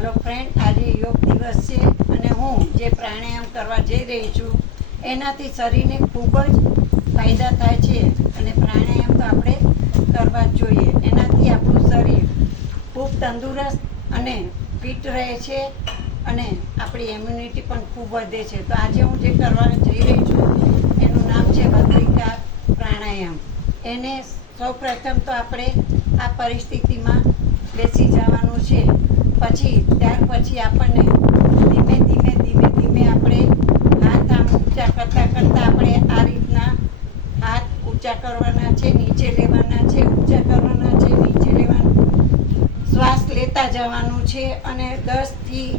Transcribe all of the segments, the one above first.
Hello friend, આજે યોગ દિવસ છે અને હું જે પ્રાણાયામ કરવા જઈ રહી છું એનાથી શરીરને ખૂબ જ ફાયદા થાય છે અને પ્રાણાયામ તો આપણે કરવા જ જોઈએ. એનાથી આપણું શરીર ખૂબ તંદુરસ્ત અને ફિટ રહે છે અને આપણી ઇમ્યુનિટી પણ ખૂબ વધે છે. તો આજે હું જે કરવા જઈ રહી છું એનું નામ છે ભસ્ત્રિકા પ્રાણાયામ. એને સૌપ્રથમ તો આપણે આ પરિસ્થિતિમાં બેસી જવાનું છે. ત્યાર પછી આપણને ધીમે ધીમે આપણે હાથ આમ ઊંચા કરતાં આપણે આ રીતના હાથ ઊંચા કરવાના છે, નીચે લેવાના છે, ઊંચા કરવાના છે, નીચે લેવાના, શ્વાસ લેતા જવાનું છે અને 10 થી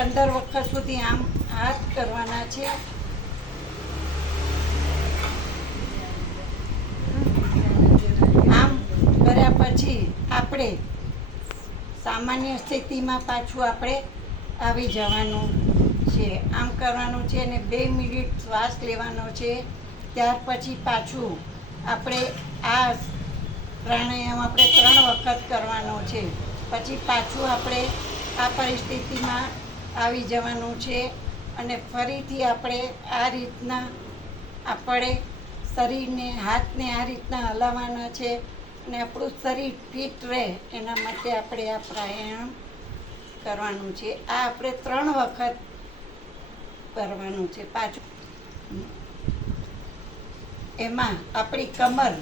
15 વખત સુધી આમ હાથ કરવાના છે. આમ કર્યા પછી આપણે સામાન્ય સ્થિતિમાં પાછું આપણે આવી જવાનું છે. આમ કરવાનું છે અને 2 મિનિટ શ્વાસ લેવાનો છે. ત્યાર પછી પાછું આપણે આ પ્રાણાયામ આપણે 3 વખત કરવાનો છે. પછી પાછું આપણે આ પરિસ્થિતિમાં આવી જવાનું છે અને ફરીથી આપણે આ રીતના આપણે શરીરને હાથને આ રીતના હલાવવાના છે અને આપણું શરીર ફિટ રહે એના માટે આપણે આ પ્રાણાયામ કરવાનું છે. આ આપણે 3 વખત કરવાનું છે. પાછું એમાં આપણી કમર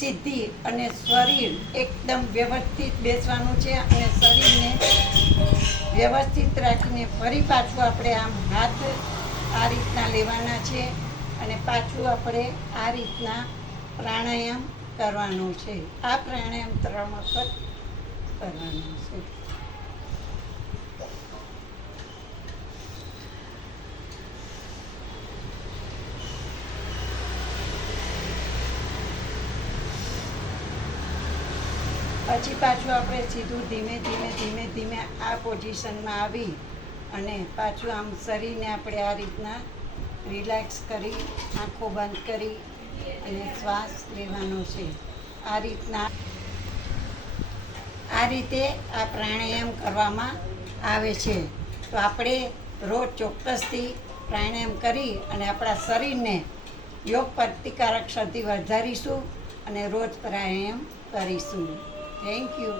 સીધી અને શરીર એકદમ વ્યવસ્થિત બેસવાનું છે અને શરીરને વ્યવસ્થિત રાખીને ફરી પાછું આપણે આમ હાથ આ રીતના લેવાના છે અને પાછું આપણે આ રીતના પ્રાણાયામ કરવાનું છે. આ પ્રાણાયામ 3 વખત કરવાનું છે. પછી પાછું આપણે સીધું ધીમે આ પોઝિશનમાં આવી અને પાછું આમ શરીરને આપણે આ રીતના રિલેક્સ કરી આંખો બંધ કરી અને શ્વાસ લેવાનો છે. આ રીતે આ પ્રાણાયામ કરવામાં આવે છે. તો આપણે રોજ ચોક્કસથી પ્રાણાયામ કરી અને આપણા શરીરને યોગ પ્રતિકારક શક્તિ વધારીશું અને રોજ પ્રાણાયામ કરીશું. Thank you.